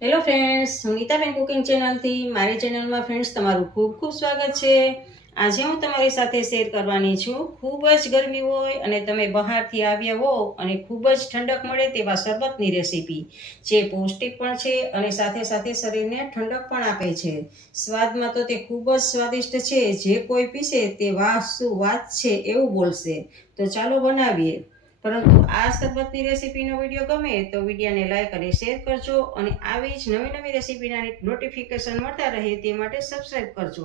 Hello friends હું Nitaben cooking ચેનલથી મારી ચેનલમાં ફ્રેન્ડ્સ તમારું ખૂબ ખૂબ સ્વાગત છે. આજે હું તમારી સાથે શેર કરવાની છું. ખૂબ જ ગરમી હોય અને તમે બહારથી આવ્યા હો અને ખૂબ જ ઠંડક મળે તેવા શરબતની રેસીપી જે પૌષ્ટિક પણ છે અને સાથે સાથે શરીરને ઠંડક પણ આપે છે. સ્વાદમાં તો તે ખૂબ જ સ્વાદિષ્ટ છે. જે કોઈ પીશે તે વાહ શું વાત છે એવું બોલશે. તો ચાલો બનાવીએ. પરંતુ આ શરબતની રેસીપીનો વીડિયો ગમે તો વિડીયોને લાઈક અને શેર કરજો અને આવી જ નવી નવી રેસીપીના નોટિફિકેશન મળતા રહે તે માટે સબસ્ક્રાઈબ કરજો.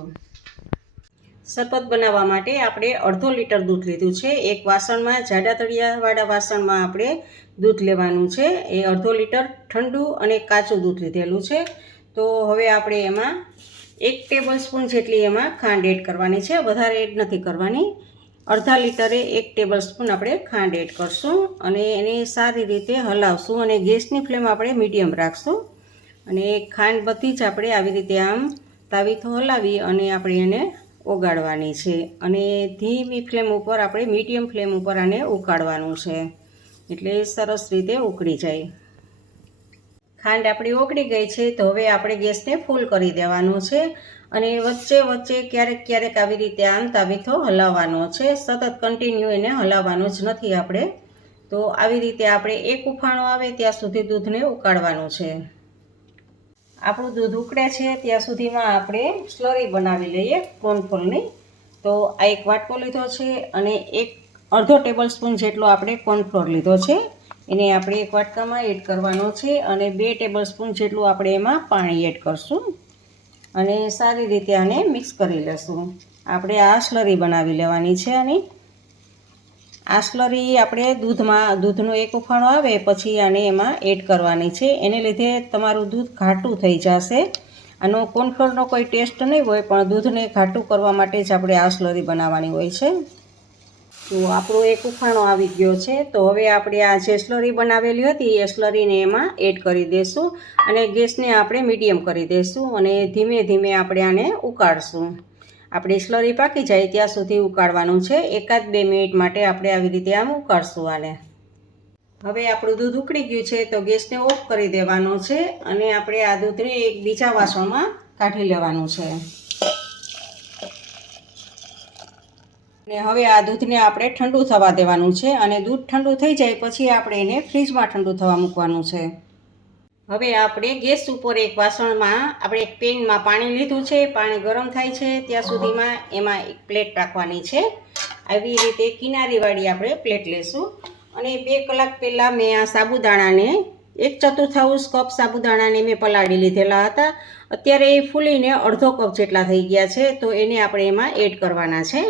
શરબત બનાવવા માટે આપણે અડધો લીટર દૂધ લીધું છે. એક વાસણમાં જાડા તળિયાવાળા વાસણમાં આપણે દૂધ લેવાનું છે. એ અડધો લીટર ઠંડુ અને કાચું દૂધ લીધેલું છે. તો હવે આપણે એમાં એક ટેબલ સ્પૂન જેટલી એમાં ખાંડ એડ કરવાની છે. વધારે એડ નથી કરવાની. અડધા લીટરે એક ટેબલ સ્પૂન આપણે ખાંડ એડ કરશું અને એને સારી રીતે હલાવશું અને ગેસની ફ્લેમ આપણે મીડિયમ રાખશું. અને ખાંડ બધી જ આપણે આવી રીતે આમ તાવીથો હલાવી અને આપણે એને ઓગાળવાની છે. અને ધીમી ફ્લેમ ઉપર આપણે મીડિયમ ફ્લેમ ઉપર આને ઉકાળવાનું છે. એટલે સરસ રીતે ઉકળી જાય. ખાંડ આપણી ઓગળી ગઈ છે તો હવે આપણે ગેસને ફૂલ કરી દેવાનું છે. અને વચ્ચે વચ્ચે ક્યારેક ક્યારેક આવી રીતે આમ તાવીથો હલાવવાનો છે. સતત કન્ટિન્યુ એને હલાવવાનો જ નથી આપણે. તો આવી રીતે આપણે એક ઉફાણો આવે ત્યાં સુધી દૂધને ઉકાળવાનું છે. આપણું દૂધ ઉકળે છે ત્યાં સુધીમાં આપણે સ્લરી બનાવી લઈએ કોર્નફોલની તો આ એક વાટકો લીધો છે અને એક અડધો ટેબલ સ્પૂન જેટલો આપણે કોર્નફ્લોર લીધો છે. એને આપણે એક વાટકામાં એડ કરવાનો છે અને બે ટેબલ સ્પૂન જેટલું આપણે એમાં પાણી એડ કરશું. અને સારી રીતે આને મિક્સ કરી લઈશું આપણે આ સ્લરી બનાવી લેવાની છે આની. આ સ્લરી આપણે દૂધમાં, દૂધનો એક ઉફાણો આવે પછી આને એમાં એડ કરવાની છે. એને લીધે તમારું દૂધ ઘાટું થઈ જશે. આનો કોર્નફ્લોરનો કોઈ ટેસ્ટ નહીં હોય, પણ દૂધને ઘાટું કરવા માટે જ આપણે આ સ્લરી બનાવવાની હોય છે. તો આપણો એક ઉફાણો આવી ગયો છે. તો હવે આપણે આ જે સ્લરી બનાવેલી હતી, એ સ્લરીને એમાં એડ કરી દઈશું અને ગેસને આપણે મીડિયમ કરી દઈશું અને ધીમે ધીમે આપણે આને ઉકાળશું. આપણે સ્લરી પાકી જાય ત્યાં સુધી ઉકાળવાનું છે. એકાદ બે મિનિટ માટે આપણે આવી રીતે આમ ઉકાળશું આને. હવે આપણું દૂધ ઉકળી ગયું છે, તો ગેસને ઓફ કરી દેવાનો છે અને આપણે આ દૂધને એક બીજા વાસણમાં કાઢી લેવાનું છે. ને હવે આ દૂધને આપણે ઠંડુ થવા દેવાનું છે અને દૂધ ઠંડુ થઈ જાય પછી આપણે એને ફ્રીજમાં ઠંડુ થવા મૂકવાનું છે. હવે આપણે ગેસ ઉપર એક વાસણમાં આપણે એક પેનમાં પાણી લીધું છે, પાણી ગરમ થાય છે, ત્યાં સુધીમાં એમાં એક પ્લેટ રાખવાની છે. આવી રીતે કિનારીવાળી આપણે પ્લેટ લેશું અને બે કલાક પહેલાં મેં આ સાબુદાણાને એક ચતુર્થાઉસ કપ સાબુદાણાને મેં પલાળી લીધેલા હતા. અત્યારે એ ફૂલીને અડધો કપ જેટલા થઈ ગયા છે, તો એને આપણે એમાં એડ કરવાના છે.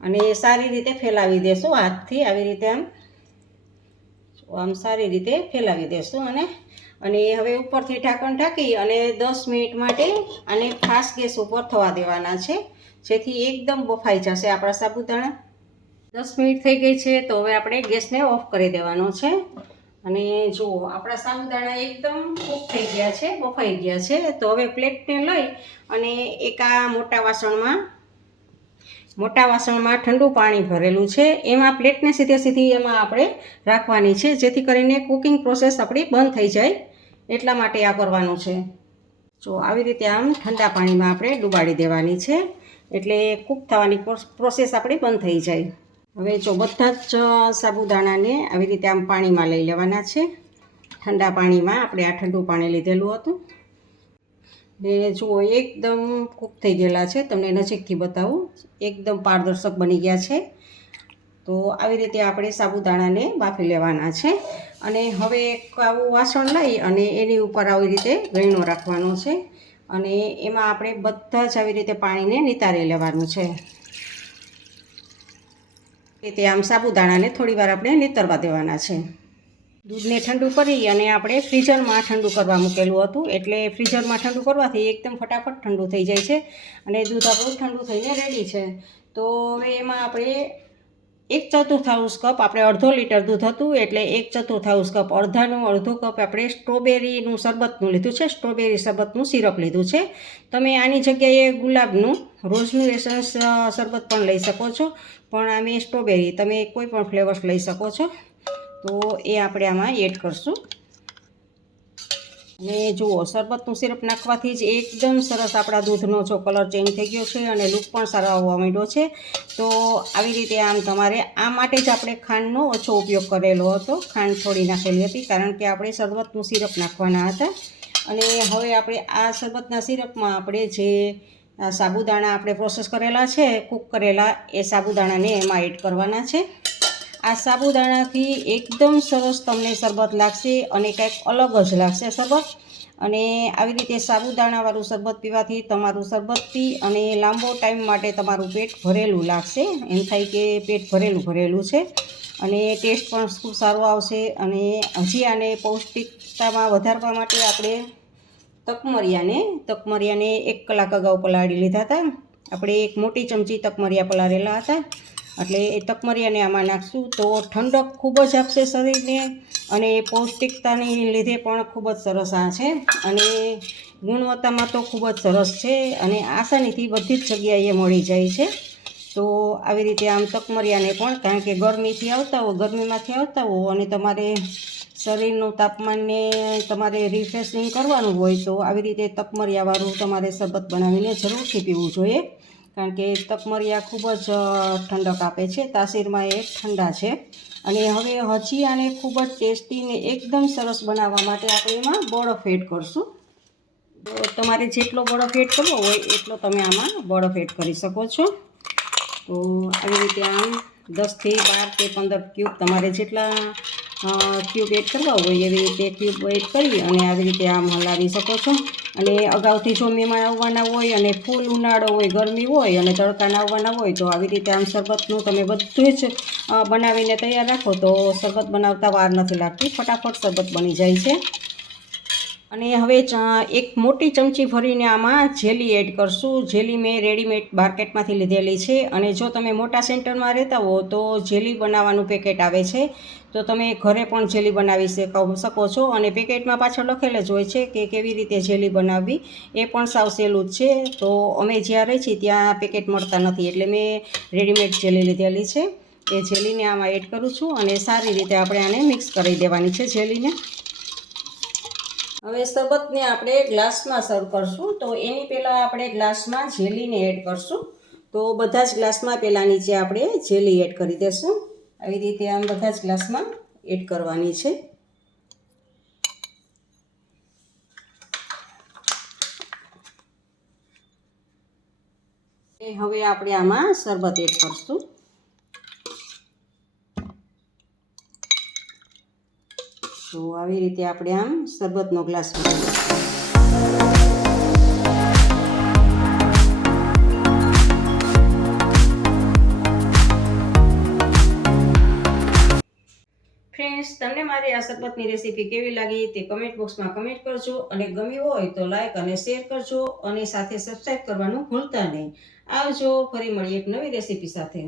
અને સારી રીતે ફેલાવી દેશું, હાથથી આવી રીતે આમ આમ સારી રીતે ફેલાવી દેશું અને અને હવે ઉપરથી ઢાંકણ ઢાંકી અને દસ મિનિટ માટે આને ફાસ્ટ ગેસ ઉપર થવા દેવાના છે, જેથી એકદમ બફાઈ જશે આપણા સાબુદાણા. દસ મિનિટ થઈ ગઈ છે, તો હવે આપણે ગેસને ઓફ કરી દેવાનો છે. અને જુઓ, આપણા સાબુદાણા એકદમ કૂક થઈ ગયા છે, બફાઈ ગયા છે. તો હવે પ્લેટને લઈ અને એક આ મોટા વાસણમાં મોટા વાસણમાં ઠંડુ પાણી ભરેલું છે. એમાં પ્લેટને સીધે સીધી એમાં આપણે રાખવાની છે, જેથી કરીને કુકિંગ પ્રોસેસ આપણી બંધ થઈ જાય એટલા માટે આ કરવાનું છે. જો આવી રીતે આમ ઠંડા પાણીમાં આપણે ડુબાડી દેવાની છે, એટલે કૂક થવાની પ્રોસેસ આપણી બંધ થઈ જાય. હવે જો બધા જ સાબુદાણાને આવી રીતે આમ પાણીમાં લઈ લેવાના છે. ઠંડા પાણીમાં આપણે આ ઠંડુ પાણી લીધેલું હતું. ને જુઓ, એકદમ કૂક થઈ ગયેલા છે. તમને નજીકથી બતાવું. એકદમ પારદર્શક બની ગયા છે. તો આવી રીતે આપણે સાબુદાણાને બાફી લેવાના છે. અને હવે એક આવું વાસણ લઈ અને એની ઉપર આવી રીતે ગણો રાખવાનો છે. અને એમાં આપણે બધા જ આવી રીતે પાણીને નિતારી લેવાનું છે. તે આમ સાબુદાણાને થોડીવાર આપણે નિતરવા દેવાના છે. દૂધને ઠંડુ કરી અને આપણે ફ્રીઝરમાં ઠંડુ કરવા મૂકેલું હતું. એટલે ફ્રીઝરમાં ઠંડુ કરવાથી એકદમ ફટાફટ ઠંડુ થઈ જાય છે અને દૂધ આપણું ઠંડુ થઈને રેડી છે. તો હવે એમાં આપણે એક ચતુર્થાંશ કપ, આપણે અડધો લીટર દૂધ હતું એટલે એક ચતુર્થાંશ કપ, અડધાનું અડધો કપ આપણે સ્ટ્રોબેરીનું શરબતનું લીધું છે, સ્ટ્રોબેરી શરબતનું સિરપ લીધું છે. તમે આની જગ્યાએ ગુલાબનું, રોઝનું એસન્સ શરબત પણ લઈ શકો છો. પણ આમે સ્ટ્રોબેરી, તમે કોઈ પણ ફ્લેવર્સ લઈ શકો છો. તો એ આપણે આમાં એડ કરશું. અને જુઓ, શરબતનું સિરપ નાખવાથી જ એકદમ સરસ આપણા દૂધનો જો કલર ચેન્જ થઈ ગયો છે અને લુક પણ સારો આવવા માંડ્યો છે. તો આવી રીતે આમ તમારે આ માટે જ આપણે ખાંડનો ઓછો ઉપયોગ કરેલો હતો. ખાંડ થોડી નાખેલી હતી કારણ કે આપણે શરબતનું સિરપ નાખવાના હતા. અને હવે આપણે આ શરબતના સિરપમાં આપણે જે સાબુદાણા આપણે પ્રોસેસ કરેલા છે કૂક કરેલા, એ સાબુદાણાને એમાં એડ કરવાના છે. આ સાબુદાણાથી એકદમ સરસ તમને શરબત લાગશે અને કંઈક અલગ જ લાગશે શરબત. અને આવી રીતે સાબુદાણાવાળું શરબત પીવાથી તમારું શરબત પી અને લાંબો ટાઈમ માટે તમારું પેટ ભરેલું લાગશે. એમ થાય કે પેટ ભરેલું ભરેલું છે. અને ટેસ્ટ પણ ખૂબ સારો આવશે અને હજી આને પૌષ્ટિકતામાં વધારવા માટે આપણે તકમરિયાને તકમરિયાને એક કલાક અગાઉ પલાળી લીધા હતા. આપણે એક મોટી ચમચી તકમરિયા પલાળેલા હતા. એટલે એ તકમરિયાને આમાં નાખશું. તો ઠંડક ખૂબ જ આપશે શરીરને અને એ પૌષ્ટિકતાની લીધે પણ ખૂબ જ સરસ આ છે. અને ગુણવત્તામાં તો ખૂબ જ સરસ છે અને આસાનીથી બધી જ જગ્યાએ મળી જાય છે. તો આવી રીતે આમ તકમરિયાને પણ કારણ કે ગરમીથી આવતા હો, ગરમીમાંથી આવતા હો અને તમારે શરીરનું તાપમાનને તમારે રિફ્રેશિંગ કરવાનું હોય તો આવી રીતે તકમરિયાવાળું તમારે શરબત બનાવીને જરૂરથી પીવું જોઈએ. કારણ કે તકમરિયા ખૂબ જ ઠંડક આપે છે. તાસીરમાં એ ઠંડા છે. અને હવે હજી આને ખૂબ જ ટેસ્ટી ને એકદમ સરસ બનાવવા માટે આપણે એમાં બરફ એડ કરશું. તો તમારે જેટલો બરફ એડ કરવો હોય એટલો તમે આમાં બરફ એડ કરી શકો છો. તો આવી રીતે આમ દસથી બાર કે પંદર ક્યુબ તમારે જેટલા ક્યુબ એડ કરવા હોય એવી રીતે ક્યુબ એડ કરી અને આવી રીતે આમ હલાવી શકો છો. અને અગાઉથી જો મહેમાન આવવાના હોય અને ફૂલ ઉનાળો હોય, ગરમી હોય અને તડકાના આવવાના હોય, તો આવી રીતે આમ શરબતનું તમે બધું જ બનાવીને તૈયાર રાખો તો શરબત બનાવતા વાર નથી લાગતી. ફટાફટ શરબત બની જાય છે. અને હવે એક મોટી ચમચી ભરીને આમાં જેલી એડ કરશું. જેલી મેં રેડીમેડ માર્કેટમાંથી લીધેલી છે અને જો તમે મોટા સેન્ટરમાં રહેતા હો તો જેલી બનાવવાનું પેકેટ આવે છે. તો તમે ઘરે પણ જેલી બનાવી શકો છો અને પેકેટમાં પાછળ લખેલ જ હોય છે કે કેવી રીતે જેલી બનાવવી એ પણ સાવ સહેલું જ છે. તો અમે જ્યાં રહી છીએ ત્યાં પેકેટ મળતા નથી. એટલે મેં રેડીમેડ જેલી લીધેલી છે. એ જેલીને આમાં એડ કરું છું અને સારી રીતે આપણે આને મિક્સ કરી દેવાની છે જેલીને. હવે શરબતને આપણે ગ્લાસમાં સર્વ કરશું. તો એની પહેલાં આપણે ગ્લાસમાં જેલીને એડ કરશું. તો બધા જ ગ્લાસમાં પહેલાં નીચે આપણે જેલી એડ કરી દઈશું આવી રીતે આમ બધા જ ગ્લાસમાં એડ કરવાની છે. હવે આપણે આમાં શરબત એડ કરશું. તો આવી રીતે આપણે આમ શરબતનો ગ્લાસ બનાવીશું. ફ્રેન્ડ્સ તમને મારી આ શરબતની રેસીપી કેવી લાગી તે કમેન્ટ બોક્સમાં કમેન્ટ કરજો અને ગમી હોય તો લાઇક અને શેર કરજો અને સાથે સબસ્ક્રાઈબ કરવાનું ભૂલતા નહીં. આવજો, ફરી મળીએ એક નવી રેસીપી સાથે.